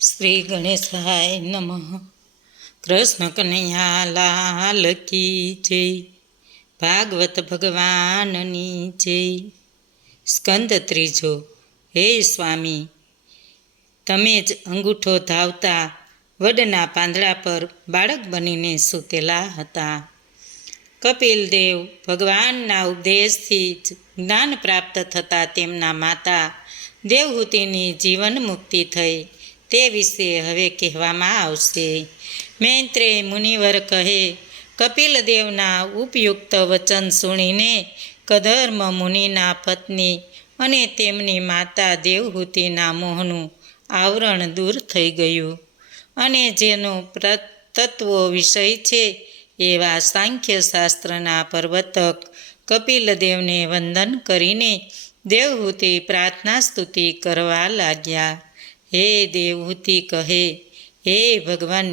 શ્રી ગણેશાય નમઃ. કૃષ્ણ કનૈયા લાલ કી જય. ભાગવત ભગવાનની જય. સ્કંદ ત્રીજો. હે સ્વામી, તમે જ અંગૂઠો ધાવતા વડના પાંદડા પર બાળક બનીને સૂતેલા હતા. કપિલદેવ ભગવાનના ઉપદેશથી જ જ્ઞાન પ્રાપ્ત થતાં તેમના માતા દેવહૂતિની જીવન મુક્તિ થઈ તે વિશે હવે કહેવામાં આવશે. મૈત્રેય મુનિવર કહે, કપિલદેવના ઉપયુક્ત વચન સુણીને કધર્મ મુનિના પત્ની અને તેમની માતા દેવહૂતિના મોહનું આવરણ દૂર થઈ ગયું અને જેનો તત્વો વિષય છે એવા સાંખ્ય શાસ્ત્રના પ્રવર્તક કપિલદેવને વંદન કરીને દેવહૂતિ પ્રાર્થના સ્તુતિ કરવા લાગ્યા. હે દેવહૂતિ કહે, હે ભગવાન,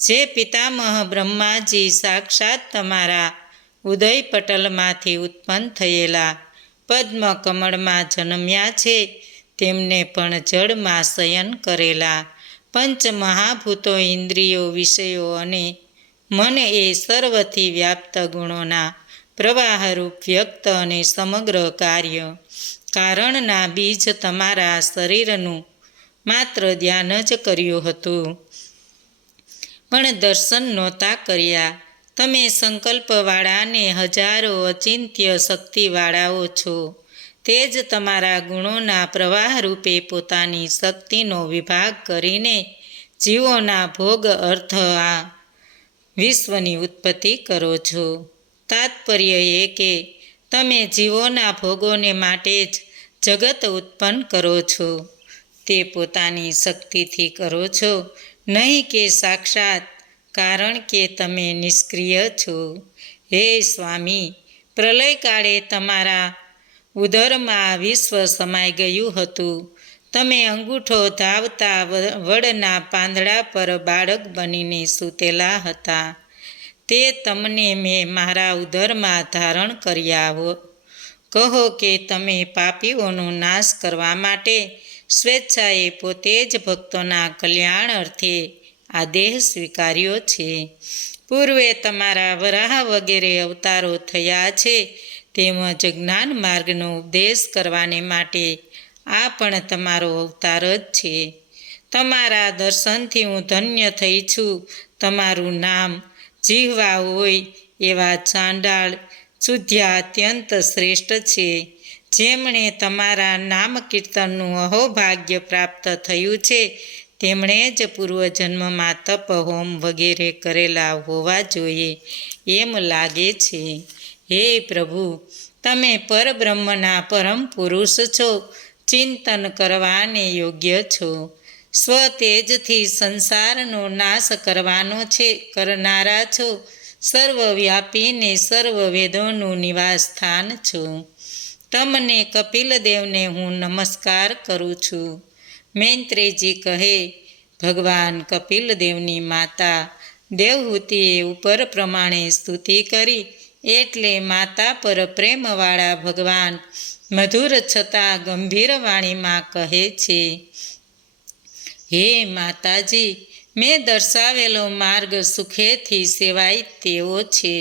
જે પિતામહ બ્રહ્માજી સાક્ષાત તમારા ઉદય પટલમાંથી ઉત્પન્ન થયેલા પદ્મ કમળમાં જન્મ્યા છે, તેમને પણ જળમાં શયન કરેલા પંચ મહાભૂતો, ઇન્દ્રિયો, વિષયો અને મન એ સર્વથી વ્યાપ્ત ગુણોના પ્રવાહરૂપ વ્યક્ત અને સમગ્ર કાર્ય કારણના બીજ તમારા શરીરનું માત્ર ધ્યાન જ કર્યું હતું, પણ દર્શન નહોતા કર્યા. તમે સંકલ્પવાળા ને હજારો અચિંત્ય શક્તિવાળાઓ છો. તે જ તમારા ગુણોના પ્રવાહરૂપે પોતાની શક્તિનો વિભાગ કરીને જીવોના ભોગ અર્થ આ વિશ્વની ઉત્પત્તિ કરો છો. તાત્પર્ય એ કે તમે જીવોના ભોગોને માટે જ જગત ઉત્પન્ન કરો છો. તે પોતાની શક્તિથી કરો છો, નહીં કે સાક્ષાત, કારણ કે તમે નિષ્ક્રિય છો. હે સ્વામી, પ્રલયકાળે તમારા ઉદરમાં વિશ્વ સમાઈ ગયું હતું. તમે અંગૂઠો ધાવતા વડના પાંદડા પર બાળક બનીને સૂતેલા હતા. તે તમને મેં મારા ઉદરમાં ધારણ કર્યા. કહો કે તમે પાપીઓનો નાશ કરવા માટે સ્વેચ્છાએ પોતે જ ભક્તોના કલ્યાણ અર્થે આ દેહ સ્વીકાર્યો છે. પૂર્વે તમારા વરાહ વગેરે અવતારો થયા છે, તેમજ જ્ઞાન માર્ગનો ઉપદેશ કરવાને માટે આ પણ તમારો અવતાર જ છે. તમારા દર્શનથી હું ધન્ય થઈ છું. તમારું નામ જીહવા હોય એવા ચાંડાળ ચૂધ્યા અત્યંત શ્રેષ્ઠ છે. જેમણે તમારા નામ કીર્તનનું અહોભાગ્ય પ્રાપ્ત થયું છે, તેમણે જ પૂર્વજન્મમાં તપ હોમ વગેરે કરેલા હોવા જોઈએ એમ લાગે છે. હે પ્રભુ, તમે પરબ્રહ્મના પરમ પુરુષ છો, ચિંતન કરવાને યોગ્ય છો. સ્વતેજથી સંસારનો નાશ કરનારા છો. સર્વવ્યાપીને સર્વ વેદોનું નિવાસ સ્થાન છો. તમને કપિલદેવને હું નમસ્કાર કરું છું. મૈત્રેયજી કહે, ભગવાન કપિલદેવની માતા દેવહૂતિએ ઉપર પ્રમાણે સ્તુતિ કરી એટલે માતા પર પ્રેમવાળા ભગવાન મધુર છતાં ગંભીર વાણીમાં કહે છે, હે માતાજી, મેં દર્શાવેલો માર્ગ સુખેથી સેવાય તેવો છે.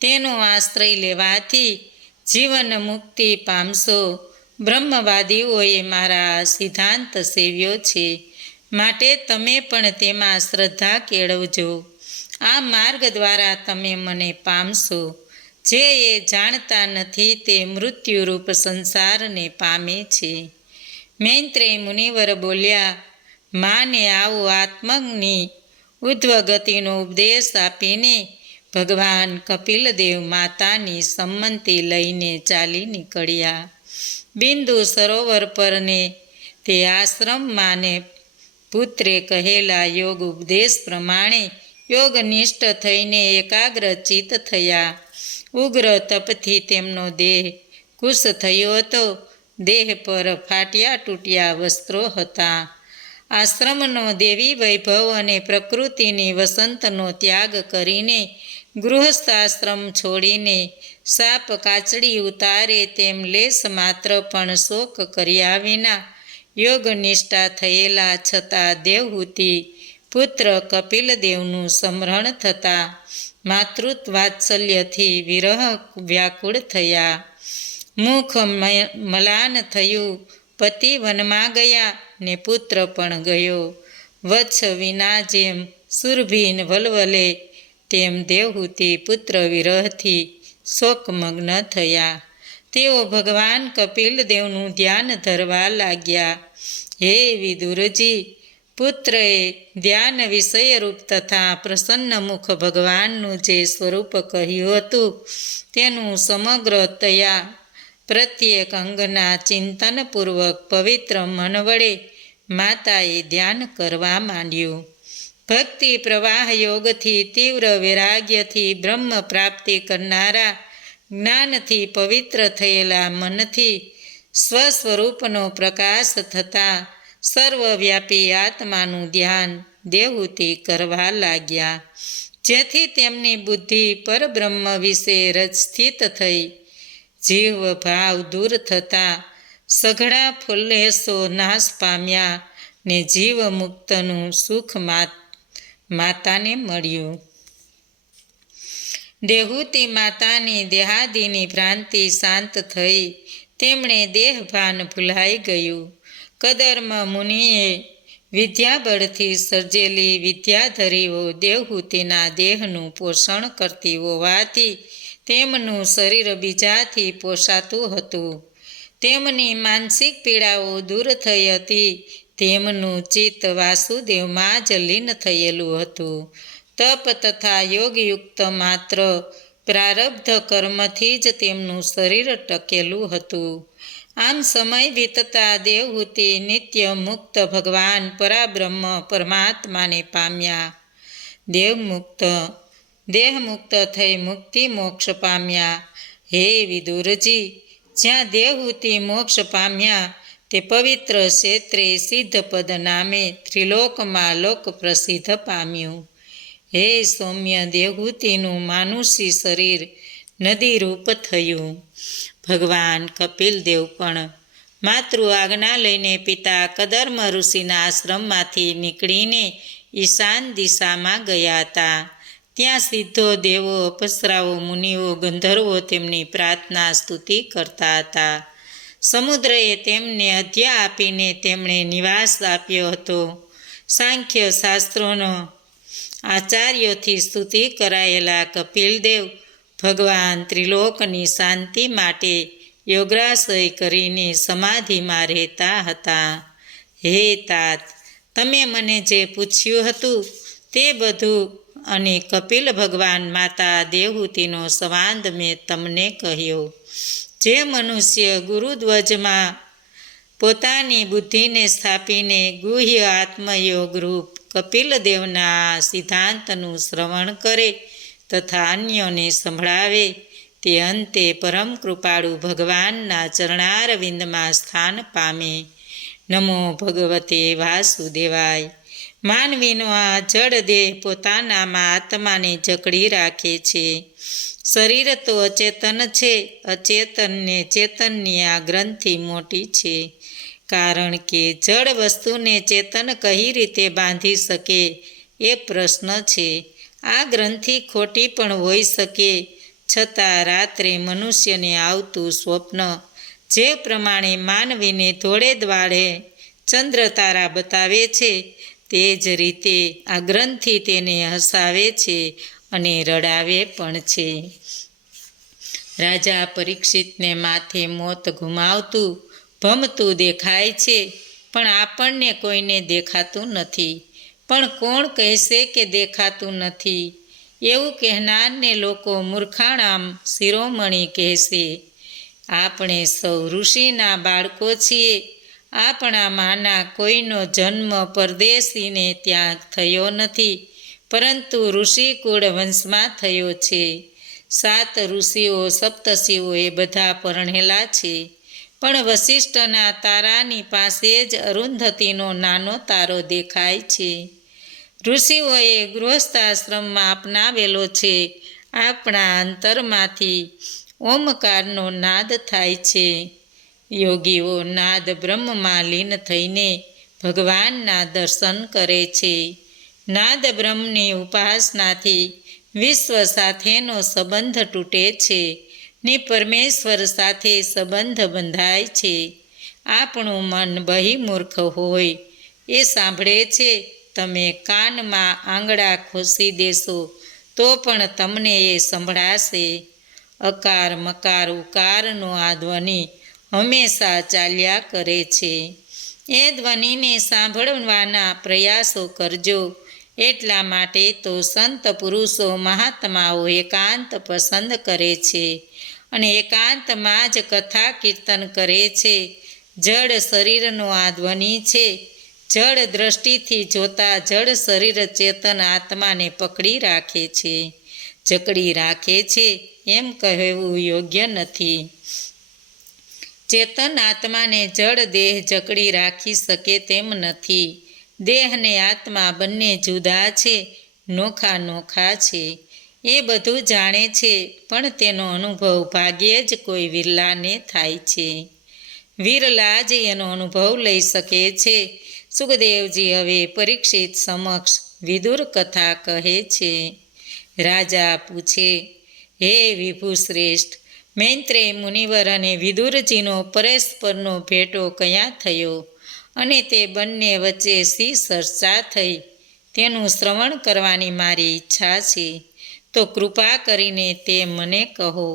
તેનો આશ્રય લેવાથી જીવન મુક્તિ પામશો. બ્રહ્મવાદીઓએ મારા સિદ્ધાંત સેવ્યો છે, માટે તમે પણ તેમાં શ્રદ્ધા કેળવજો. આ માર્ગ દ્વારા તમે મને પામશો. જે એ જાણતા નથી તે મૃત્યુરૂપ સંસારને પામે છે. મૈત્રેય મુનિવર બોલ્યા, માને આવો આત્મજ્ઞની ઉધ્વગતિનો ઉપદેશ આપીને ભગવાન કપિલદેવ માતાની સંમતિ લઈને ચાલી નીકળ્યા. બિંદુ સરોવર પરને તે આશ્રમમાં ને પુત્રે કહેલા યોગ ઉપદેશ પ્રમાણે યોગનિષ્ઠ થઈને એકાગ્રચિત થયા. ઉગ્ર તપથી તેમનો દેહ કુશ થયો હતો. દેહ પર ફાટ્યા તૂટ્યા વસ્ત્રો હતા. આશ્રમનો દેવી વૈભવ અને પ્રકૃતિની વસંતનો ત્યાગ કરીને ગૃહસ્થાશ્રમ છોડીને સાપ કાચડી ઉતારે તેમ લેશ માત્ર પણ શોક કર્યા વિના યોગનિષ્ઠા થયેલા છતાં દેવહૂતિ પુત્ર કપિલદેવનું સ્મરણ થતાં માતૃવાત્સલ્યથી વિરહ વ્યાકુળ થયા. મુખ મલાન થયું. પતિ વનમાં ગયા ને પુત્ર પણ ગયો. વત્સ વિના જેમ સુરભીન વલવલે તેમ દેવહૂતિ પુત્ર વિરહથી શોકમગ્ન થયા. તેઓ ભગવાન કપિલદેવનું ધ્યાન ધરવા લાગ્યા. હે વિદુરજી, પુત્રએ ધ્યાન વિષયરૂપ તથા પ્રસન્નમુખ ભગવાનનું જે સ્વરૂપ કહ્યું હતું તેનું સમગ્રતયા પ્રત્યેક અંગના ચિંતનપૂર્વક પવિત્ર મન વડે માતાએ ધ્યાન કરવા માંડ્યું. ભક્તિ પ્રવાહ યોગથી તીવ્ર વૈરાગ્યથી બ્રહ્મ પ્રાપ્તિ કરનારા જ્ઞાનથી પવિત્ર થયેલા મનથી સ્વસ્વરૂપનો પ્રકાશ થતાં સર્વવ્યાપી આત્માનું ધ્યાન દેવહૂતિ કરવા લાગ્યા. જેથી તેમની બુદ્ધિ પરબ્રહ્મ વિશે સ્થિત થઈ. જીવ ભાવ દૂર થતાં સઘળા ફુલ્લેસો નાશ પામ્યા ને જીવ મુક્તનું સુખ માતાને મળ્યું. દેવહૂતિ માતાની દેહાદિની ભ્રાંતિ શાંત થઈ. તેમણે દેહભાન ભૂલાઈ ગયું. કદર્મ મુનિએ વિદ્યાબળથી સર્જેલી વિદ્યાધરીઓ દેવહૂતિના દેહનું પોષણ કરતી હોવાથી તેમનું શરીર બીજાથી પોષાતું હતું. તેમની માનસિક પીડાઓ દૂર થઈ હતી. તેમનું ચિત્ત વાસુદેવમાં જ લીન થયેલું હતું. તપ તથા યોગયુક્ત માત્ર પ્રારબ્ધ કર્મથી જ તેમનું શરીર ટકેલું હતું. આમ સમય વીતતા દેવહૂતિ નિત્ય મુક્ત ભગવાન પરાબ્રહ્મ પરમાત્માને પામ્યા. દેહમુક્ત થઈ મુક્તિ મોક્ષ પામ્યા. હે વિદુરજી, જ્યાં દેવહૂતિ મોક્ષ પામ્યા તે પવિત્ર ક્ષેત્રે સિદ્ધપદ નામે ત્રિલોકમાં લોક પ્રસિદ્ધ પામ્યું. હે સૌમ્ય, દેવહૂતિનું માનુષી શરીર નદીરૂપ થયું. ભગવાન કપિલદેવ પણ માતૃ આજ્ઞા લઈને પિતા કદર્મ ઋષિના આશ્રમમાંથી નીકળીને ઈશાન દિશામાં ગયા હતા. ત્યાં સિદ્ધો, દેવો, અપ્સરાઓ, મુનિઓ, ગંધર્વો તેમની પ્રાર્થના સ્તુતિ કરતા હતા. સમુદ્રએ તેમને અધ્યા આપીને તેમણે નિવાસ આપ્યો હતો. સાંખ્ય શાસ્ત્રોનો આચાર્યોથી સ્તુતિ કરાયેલા કપિલદેવ ભગવાન ત્રિલોકની શાંતિ માટે યોગાશ્રય કરીને સમાધિમાં રહેતા હતા. હે તાત, તમે મને જે પૂછ્યું હતું તે બધું અને કપિલ ભગવાન માતા દેવહૂતિનો સંવાદ મેં તમને કહ્યો. જે મનુષ્ય ગુરુધ્વજમાં પોતાની બુદ્ધિને સ્થાપીને ગુહ્ય આત્મયોગરૂપ કપિલદેવના સિદ્ધાંતનું શ્રવણ કરે તથા અન્યોને સંભળાવે તે અંતે પરમ કૃપાળુ ભગવાનના ચરણારવિંદમાં સ્થાન પામે. નમો ભગવતે વાસુદેવાય. માનવીનો આ જડ દેહ પોતાનામાં આત્માને જકડી રાખે છે. શરીર તો અચેતન છે. અચેતનને ચેતનની આ ગ્રંથિ મોટી છે. કારણ કે જડ વસ્તુને ચેતન કઈ રીતે બાંધી શકે એ પ્રશ્ન છે. આ ગ્રંથિ ખોટી પણ હોઈ શકે, છતાં રાત્રે મનુષ્યને આવતું સ્વપ્ન જે પ્રમાણે માનવીને ધોળે દ્વાળે ચંદ્ર તારા બતાવે છે તે જ રીતે આ ગ્રંથિ તેને હસાવે છે અને રડાવે પણ છે. રાજા પરીક્ષિતને માથે મોત ઘુમાવતું ભમતું દેખાય છે, પણ આપણને કોઈને દેખાતું નથી. પણ કોણ કહેશે કે દેખાતું નથી? એવું કહેનારને લોકો મૂર્ખાણામ શિરોમણી કહેશે. આપણે સૌ ઋષિના બાળકો છીએ. આપણામાંના કોઈનો જન્મ પરદેશીને ત્યાં થયો નથી, પરંતુ ઋષિકુળ વંશમાં થયો છે. 7 ઋષિઓ સપ્તર્ષિઓ એ બધા પરણેલા છે. પણ વસિષ્ઠના તારાની પાસે જ અરુંધતીનો નાનો તારો દેખાય છે. ઋષિઓએ ગૃહસ્થાશ્રમમાં અપનાવેલો છે. આપણા અંતરમાંથી ઓમકારનો નાદ થાય છે. યોગીઓ નાદ બ્રહ્મમાં લીન થઈને ભગવાનના દર્શન કરે છે. નાદ બ્રહ્મની ઉપાસનાથી વિશ્વ સાથેનો સંબંધ તૂટે છે ને પરમેશ્વર સાથે સંબંધ બંધાય છે. આપણું મન બહિર્મુખ હોય એ સાંભળે છે. તમે કાનમાં આંગળા ખોસી દેશો તો પણ તમને એ સંભળાશે. અકાર મકાર ઉકારનો આ ધ્વનિ હંમેશા ચાલ્યા કરે છે. એ ધ્વનિને સાંભળવાના પ્રયાસો કરજો. એટલા માટે તો સંત પુરુષો મહાત્માઓ એકાંત પસંદ કરે છે અને એકાંતમાં જ કથા કીર્તન કરે છે. જડ શરીરનો આ ધ્વનિ છે. જડ દ્રષ્ટિથી જોતા જડ શરીર ચેતન આત્માને પકડી રાખે છે, જકડી રાખે છે એમ કહેવું યોગ્ય નથી. ચેતન આત્માને જડ દેહ જકડી રાખી શકે તેમ નથી. દેહ ને આત્મા બંને જુદા છે, નોખા નોખા છે. એ બધું જાણે છે, પણ તેનો અનુભવ ભાગ્યે જ કોઈ વિરલાને થાય છે. વિરલા જ એનો અનુભવ લઈ શકે છે. સુખદેવજી હવે પરીક્ષિત સમક્ષ વિદુર કથા કહે છે. રાજા પૂછે, હે વિભુશ્રેષ્ઠ, મૈત્રેય મુનિવર અને વિદુરજીનો પરસ્પરનો ભેટો ક્યાં થયો અને તે બંને વચ્ચે શી ચર્ચા થઈ તેનું શ્રવણ કરવાની મારી ઈચ્છા છે, તો કૃપા કરીને તે મને કહો.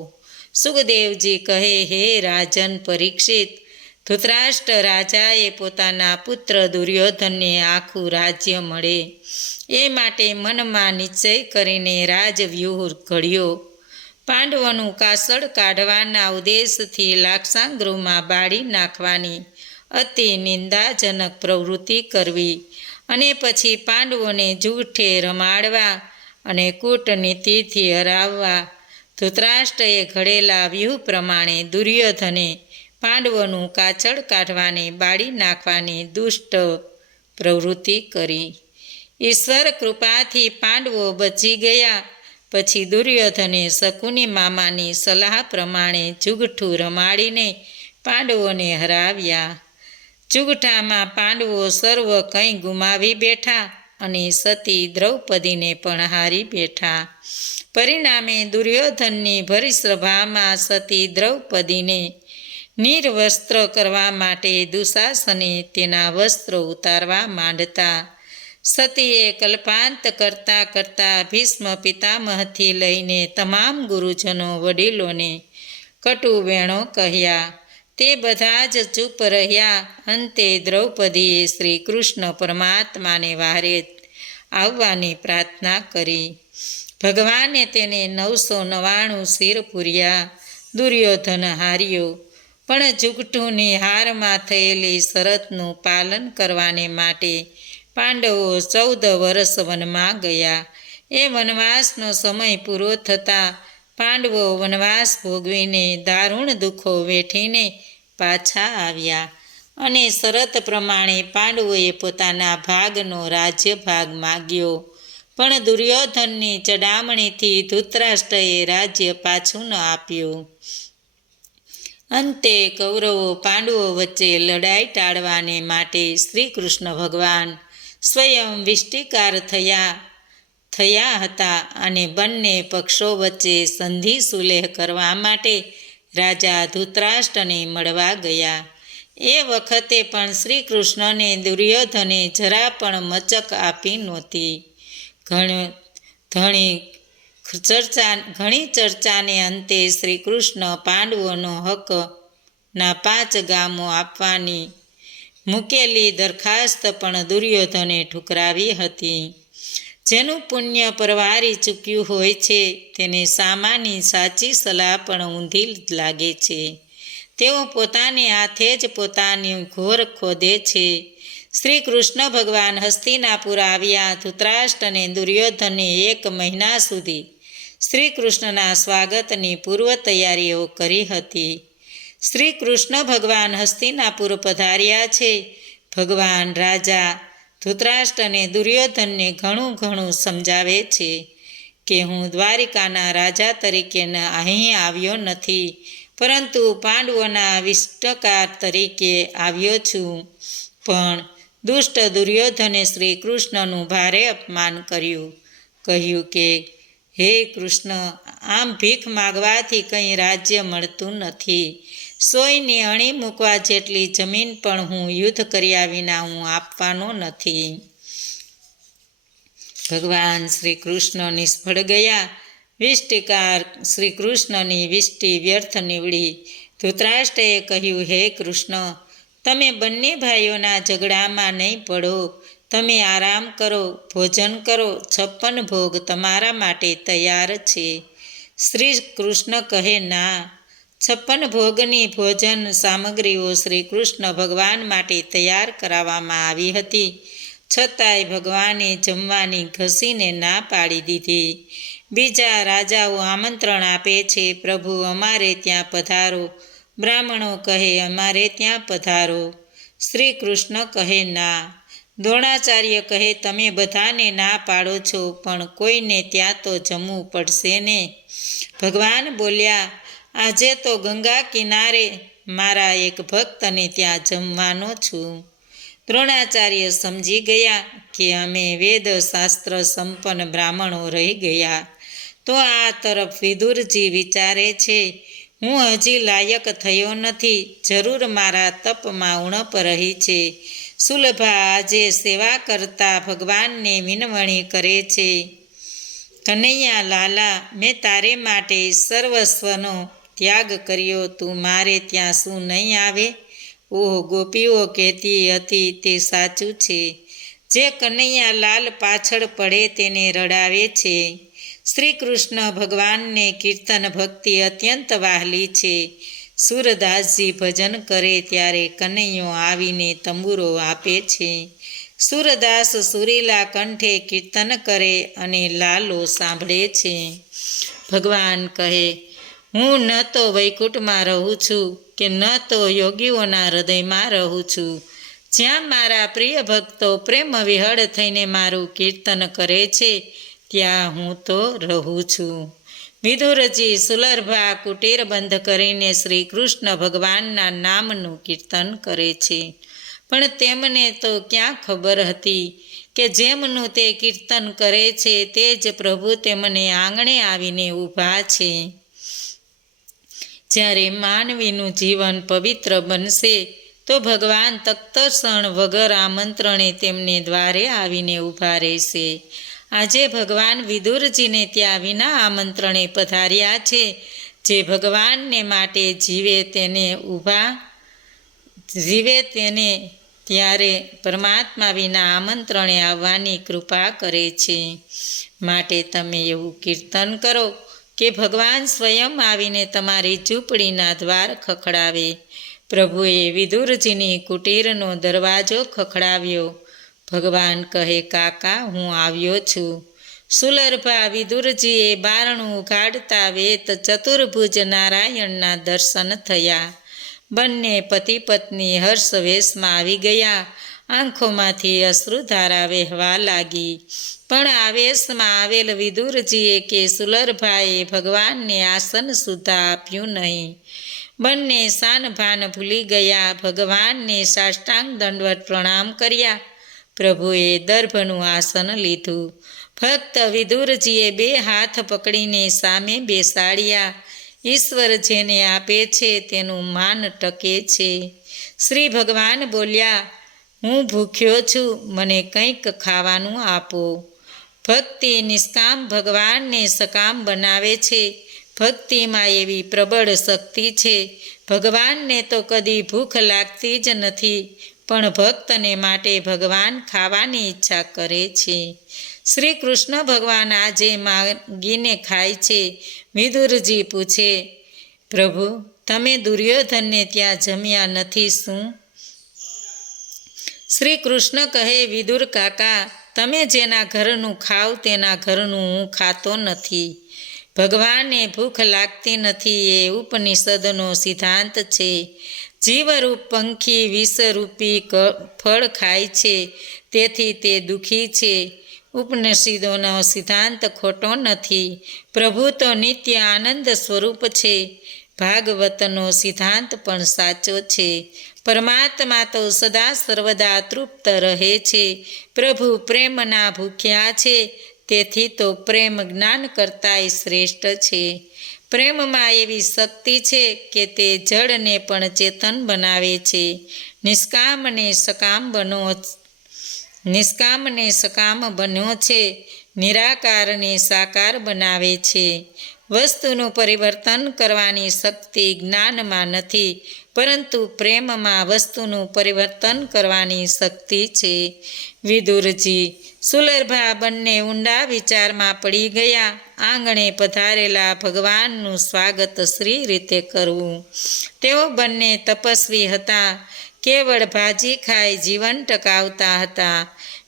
સુખદેવજી કહે, હે રાજન પરીક્ષિત, ધૃતરાષ્ટ્ર રાજાએ પોતાના પુત્ર દુર્યોધનને આખું રાજ્ય મળે એ માટે મનમાં નિશ્ચય કરીને રાજવ્યૂહ ઘડ્યો. પાંડવોનું કાસળ કાઢવાના ઉદ્દેશથી લાક્ષાગૃહમાં બાળી નાખવાની અતિ નિંદાજનક પ્રવૃત્તિ કરવી અને પછી પાંડવોને જૂઠે રમાડવા અને કૂટનીતિથી હરાવવા. ધૃતરાષ્ટ્રએ ઘડેલા વ્યૂહ પ્રમાણે દુર્યોધને પાંડવોનું કાછળ કાઢવાને બાળી નાખવાની દુષ્ટ પ્રવૃત્તિ કરી. ઈશ્વર કૃપાથી પાંડવો બચી ગયા. પછી દુર્યોધને શકુની મામાની સલાહ પ્રમાણે જુગઠું રમાડીને પાંડવોને હરાવ્યા. જુગઠામાં પાંડવો સર્વ કંઈ ગુમાવી બેઠા અને સતી દ્રૌપદીને પણ હારી બેઠા. પરિણામે દુર્યોધનની ભરિસભામાં સતી દ્રૌપદીને નિર્વસ્ત્ર કરવા માટે દુશાસને તેના વસ્ત્રો ઉતારવા માંડતા. સતીએ કલ્પાંત કરતાં કરતાં ભીષ્મ પિતામહથી લઈને તમામ ગુરુજનો વડીલોને કટુ વેણો કહ્યા. તે બધા જ ચૂપ રહ્યા. અંતે દ્રૌપદીએ શ્રી કૃષ્ણ પરમાત્માને વહારે આવવાની પ્રાર્થના કરી. ભગવાને તેને 999 શિર પૂર્યા. દુર્યોધન હાર્યો, પણ જુગઠુની હારમાં થયેલી શરતનું પાલન કરવાને માટે પાંડવો 14 વર્ષ વનમાં ગયા. એ વનવાસનો સમય પૂરો થતાં પાંડવો વનવાસ ભોગવીને દારૂણ દુઃખો વેઠીને પાછા આવ્યા અને શરત પ્રમાણે પાંડવોએ પોતાના ભાગનો રાજ્યભાગ માગ્યો. પણ દુર્યોધનની ચડામણીથી ધૃતરાષ્ટ્રએ રાજ્ય પાછું ન આપ્યું. અંતે કૌરવો પાંડવો વચ્ચે લડાઈ ટાળવાને માટે શ્રી કૃષ્ણ ભગવાન સ્વયં વિષ્ટિકાર થયા હતા અને બંને પક્ષો વચ્ચે સંધિ સુલેહ કરવા માટે રાજા ધૃતરાષ્ટ્રને મળવા ગયા. એ વખતે પણ શ્રી કૃષ્ણને દુર્યોધને જરા પણ મચક આપી નહોતી. ઘણી ચર્ચાને અંતે શ્રી કૃષ્ણ પાંડવોનો હકના 5 ગામો આપવાની મૂકેલી દરખાસ્ત પણ દુર્યોધને ઠુકરાવી હતી. જેનું પુણ્ય પરવારી ચૂક્યું હોય છે તેને સામાની સાચી સલાહ પણ ઊંધી લાગે છે. તેઓ પોતાને હાથે જ પોતાની ઘોર ખોદે છે. શ્રી કૃષ્ણ ભગવાન હસ્તિનાપુર આવ્યા. ધૃતરાષ્ટ્ર અને દુર્યોધને 1 મહિના સુધી શ્રી કૃષ્ણના સ્વાગતની પૂર્વ તૈયારીઓ કરી હતી. શ્રી કૃષ્ણ ભગવાન હસ્તિનાપુર પધાર્યા છે. ભગવાન રાજા ધૃતરાષ્ટ્ર અને દુર્યોધનને ઘણું સમજાવે છે કે હું દ્વારિકાના રાજા તરીકે અહીં આવ્યો નથી, પરંતુ પાંડવોના વિષ્ટકાર તરીકે આવ્યો છું. પણ દુષ્ટ દુર્યોધને શ્રી કૃષ્ણનું ભારે અપમાન કર્યું. કહ્યું કે, હે કૃષ્ણ, આમ ભીખ માગવાથી કંઈ રાજ્ય મળતું નથી. સોયની અણી મૂકવા જેટલી જમીન પણ હું યુદ્ધ કર્યા વિના હું આપવાનો નથી. ભગવાન શ્રી કૃષ્ણ નિષ્ફળ ગયા. વિષ્ટિકાર શ્રી કૃષ્ણની વિષ્ટિ વ્યર્થ નીવડી. ધૃતરાષ્ટ્રએ કહ્યું, હે કૃષ્ણ, તમે બંને ભાઈઓના ઝઘડામાં નહીં પડો. તમે આરામ કરો, ભોજન કરો. 56 ભોગ તમારા માટે તૈયાર છે. શ્રી કૃષ્ણ કહે, ના. 56 ભોગની ભોજન સામગ્રીઓ શ્રી કૃષ્ણ ભગવાન માટે તૈયાર કરાવવામાં આવી હતી. છતાંય ભગવાને જમવાની ઘસીને ના પાડી દીધી. બીજા રાજાઓ આમંત્રણ આપે છે, પ્રભુ અમારે ત્યાં પધારો. બ્રાહ્મણો કહે, અમારે ત્યાં પધારો. શ્રી કૃષ્ણ કહે, ના. દ્રોણાચાર્ય કહે, તમે બધાને ના પાડો છો, પણ કોઈને ત્યાં તો જમવું પડશે ને. ભગવાન બોલ્યા, આજે તો ગંગા કિનારે મારા એક ભક્તને ત્યાં જમવાનો છું. દ્રોણાચાર્ય સમજી ગયા કે અમે વેદ શાસ્ત્ર સંપન્ન બ્રાહ્મણો રહી ગયા. તો આ તરફ વિદુરજી વિચારે છે, હું હજી લાયક થયો નથી. જરૂર મારા તપમાં ઉણપ રહી છે. સુલભા આજે સેવા કરતા ભગવાનને વિનવણી કરે છે. કનૈયા લાલા, મેં તારે માટે સર્વસ્વનો ત્યાગ કર્યો. તું મારે ત્યાં શું નહીં આવે? ઓહ, ગોપીઓ કહેતી હતી તે સાચું છે. જે કનૈયા લાલ પાછળ પડે તેને રડાવે છે. શ્રી કૃષ્ણ ભગવાનને કીર્તન ભક્તિ અત્યંત વહાલી છે. સૂરદાસજી ભજન કરે ત્યારે કનૈયો આવીને તંબુરો આપે છે. સૂરદાસ સુરીલા કંઠે કીર્તન કરે અને લાલો સાંભળે છે. ભગવાન કહે, હું ન તો વૈકુંઠમાં રહું છું કે ન તો યોગીઓના હૃદયમાં રહું છું. જ્યાં મારા પ્રિય ભક્તો પ્રેમ વિહળ થઈને મારું કીર્તન કરે છે ત્યાં હું તો રહું છું. વિદુરજી સુલભા કુટીર બંધ કરીને શ્રી કૃષ્ણ ભગવાનના નામનું કીર્તન કરે છે. પણ તેમને તો ક્યાં ખબર હતી કે જેમનું તે કીર્તન કરે છે તે જ પ્રભુ તેમને આંગણે આવીને ઊભા છે. જ્યારે માનવીનું જીવન પવિત્ર બનશે તો ભગવાન તખ્તક્ષણ વગર આમંત્રણે તેમને દ્વારે આવીને ઊભા રહેશે. આજે ભગવાન વિદુરજીને ત્યાં વિના આમંત્રણે પધાર્યા છે. જે ભગવાનને માટે જીવે તેને ત્યારે પરમાત્મા વિના આમંત્રણે આવવાની કૃપા કરે છે. માટે તમે એવું કીર્તન કરો કે ભગવાન સ્વયં આવીને તમારી ઝૂંપડીના દ્વાર ખખડાવે. પ્રભુએ વિદુરજીની કુટીરનો દરવાજો ખખડાવ્યો. ભગવાન કહે, કાકા, હું આવ્યો છું. સુલભા વિદુરજીએ બારણું ઉઘાડતા વેત ચતુર્ભુજ નારાયણના દર્શન થયા. બંને પતિ પત્ની હર્ષવેશમાં આવી ગયા. આંખોમાંથી અશ્રુધારા વહેવા લાગી. પણ આવેશમાં આવેલ વિદુરજીએ કે સુલભાએ ભગવાનને આસન સુદ્ધા આપ્યું નહીં. બંને શાનભાન ભૂલી ગયા. ભગવાનને સાષ્ટાંગ દંડવત પ્રણામ કર્યા. પ્રભુએ દર્ભનું આસન લીધું. ભક્ત વિદુરજીએ 2 હાથ પકડીને સામે બેસાડ્યા. ઈશ્વર જેને આપે છે તેનું માન ટકે છે. શ્રી ભગવાન બોલ્યા, હું ભૂખ્યો છું, મને કંઈક ખાવાનું આપો. ભક્તિ નિષ્કામ ભગવાનને સકામ બનાવે છે. ભક્તિમાં એવી પ્રબળ શક્તિ છે. ભગવાનને તો કદી ભૂખ લાગતી જ નથી, પણ ભક્તને માટે ભગવાન ખાવાની ઈચ્છા કરે છે. શ્રી કૃષ્ણ ભગવાન આજે માગીને ખાય છે. વિદુરજી પૂછે, પ્રભુ, તમે દુર્યોધનને ત્યાં જમ્યા નથી શું? શ્રી કૃષ્ણ કહે, વિદુર કાકા, તમે જેના ઘરનું ખાવ તેના ઘરનું હું ખાતો નથી. ભગવાનને ભૂખ લાગતી નથી એ ઉપનિષદનો સિદ્ધાંત છે. જીવરૂપ પંખી વિષરૂપી ફળ ખાય છે, તેથી તે દુઃખી છે. ઉપનિષદોનો સિદ્ધાંત ખોટો નથી. પ્રભુ તો નિત્ય આનંદ સ્વરૂપ છે. ભાગવતનો સિદ્ધાંત પણ સાચો છે. પરમાત્મા તો સદા સર્વદા તૃપ્ત રહે છે. પ્રભુ પ્રેમના ભૂખ્યા છે. તેથી તો પ્રેમ જ્ઞાન કરતાંય શ્રેષ્ઠ છે. પ્રેમમાં એવી શક્તિ છે કે તે જડને પણ ચેતન બનાવે છે. નિષ્કામને સકામ બન્યો છે. નિરાકારને સાકાર બનાવે છે. વસ્તુનું પરિવર્તન કરવાની શક્તિ જ્ઞાનમાં નથી, પરંતુ પ્રેમમાં વસ્તુનું પરિવર્તન કરવાની શક્તિ છે. વિદુરજી સુલભા બંને ઊંડા વિચારમાં પડી ગયા. આંગણે પધારેલા ભગવાનનું સ્વાગત શ્રી રીતે કરવું. તેઓ બંને તપસ્વી હતા. કેવળ ભાજી ખાઈ જીવન ટકાવતા હતા.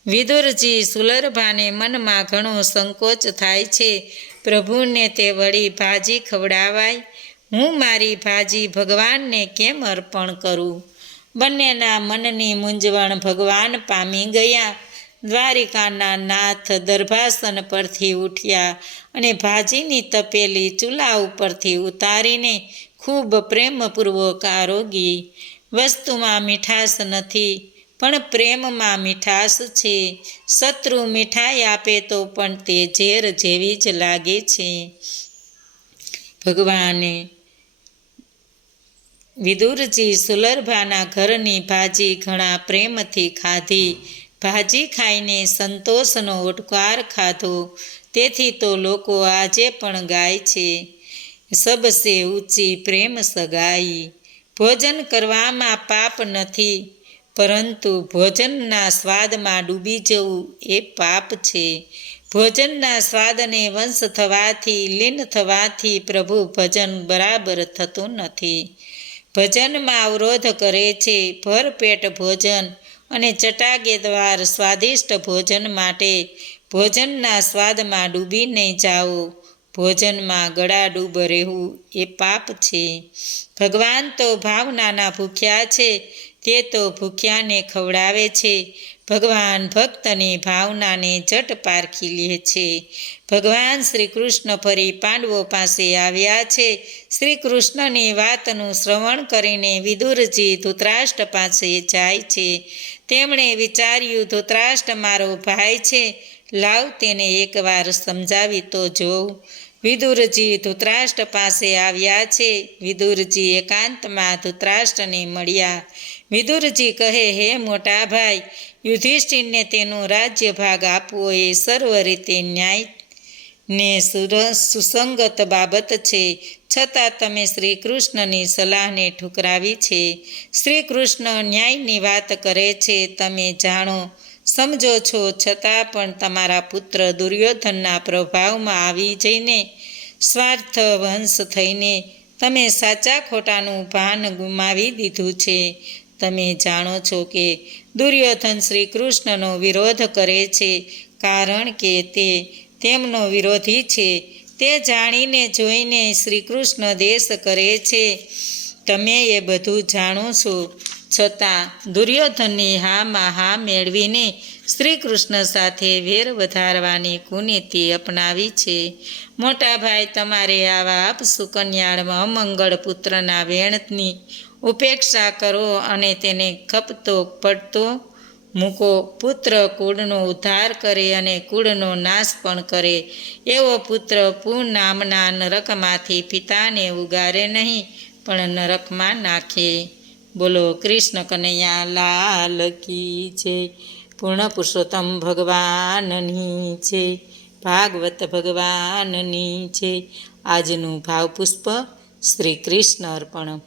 વિદુરજી સુલભાને મનમાં ઘણો સંકોચ થાય છે. પ્રભુને તે વળી ભાજી ખવડાવાય? હું મારી ભાજી ભગવાનને કેમ અર્પણ કરું? બંનેના મનની મૂંઝવણ ભગવાન પામી ગયા. દ્વારિકાના નાથ દર્ભાસન પરથી ઉઠ્યા અને ભાજીની તપેલી ચૂલા ઉપરથી ઉતારીને ખૂબ પ્રેમપૂર્વક આરોગી. વસ્તુમાં મીઠાશ નથી, પણ પ્રેમમાં મીઠાશ છે. શત્રુ મીઠાઈ આપે તો પણ તે ઝેર જેવી જ લાગે છે. ભગવાને વિદુરજી સુલભાના ઘરની ભાજી ઘણા પ્રેમથી ખાધી. ભાજી ખાઈને સંતોષનો ઉદ્ગાર ખાધો. તેથી તો લોકો આજે પણ ગાય છે, સબસે ઊંચી પ્રેમ સગાઈ. ભોજન કરવામાં પાપ નથી, પરંતુ ભોજનના સ્વાદમાં ડૂબી જવું એ પાપ છે. ભોજનના સ્વાદને વંશ થવાથી, લીન થવાથી પ્રભુ ભજન બરાબર થતું નથી. ભજનમાં અવરોધ કરે છે ભરપેટ ભોજન અને ચટાકેદાર સ્વાદિષ્ટ ભોજન માટે. ભોજનના સ્વાદમાં ડૂબી નહીં જાઓ. ભોજનમાં ગળાડૂબ રહેવું એ પાપ છે. ભગવાન તો ભાવનાના ભૂખ્યા છે. તે તો ભૂખ્યાને ખવડાવે છે. ભગવાન ભક્તની ભાવનાને જટ પારખી લે છે. ભગવાન શ્રી કૃષ્ણ ફરી પાંડવો પાસે આવ્યા છે. શ્રી કૃષ્ણની વાતનું શ્રવણ કરીને વિદુરજી ધૃતરાષ્ટ્ર પાસે જાય છે. તેમણે વિચાર્યું, ધૃતરાષ્ટ્ર મારો ભાઈ છે, લાવ તેને એકવાર સમજાવી તો જોઉં. વિદુરજી ધૃતરાષ્ટ્ર પાસે આવ્યા છે. વિદુરજી એકાંતમાં ધૃતરાષ્ટ્રને મળ્યા. વિદુરજી કહે, હે મોટા ભાઈ, યુધિષ્ઠિરને તેનો રાજ્ય ભાગ આપવો એ સર્વ રીતે ન્યાય ને સુસંગત બાબત છે. છતાં તમે શ્રી કૃષ્ણની સલાહને ઠુકરાવી છે. શ્રી કૃષ્ણ ન્યાયની વાત કરે છે, તમે જાણો સમજો છો. છતાં પણ તમારા પુત્ર દુર્યોધનના પ્રભાવમાં આવી જઈને, સ્વાર્થ વંશ થઈને તમે સાચા ખોટાનું ભાન ગુમાવી દીધું છે. તમે જાણો છો કે દુર્યોધન શ્રી કૃષ્ણનો વિરોધ કરે છે, કારણ કે તે તેમનો વિરોધી છે. તે જાણીને જોઈને શ્રી કૃષ્ણ દેશ કરે છે. તમે એ બધું જાણો છો, છતાં દુર્યોધનની હામાં હા મેળવીને શ્રી કૃષ્ણ સાથે વેર વધારવાની કુનીતિ અપનાવી છે. મોટા ભાઈ, તમારે આવા અપસુકન્યાળમાં અમંગળ પુત્રના વેણની ઉપેક્ષા કરો અને તેને ખપતો પડતો મૂકો. પુત્ર કુળનો ઉદ્ધાર કરે અને કુળનો નાશ પણ કરે. એવો પુત્ર પૂ નામના નરકમાંથી પિતાને ઉગારે નહીં, પણ નરકમાં નાખે. બોલો કૃષ્ણ કનૈયા લાલ કી જય. પૂર્ણ પુરુષોત્તમ ભગવાનની જય. ભાગવત ભગવાનની જય. આજનું ભાવપુષ્પ શ્રી કૃષ્ણ અર્પણ.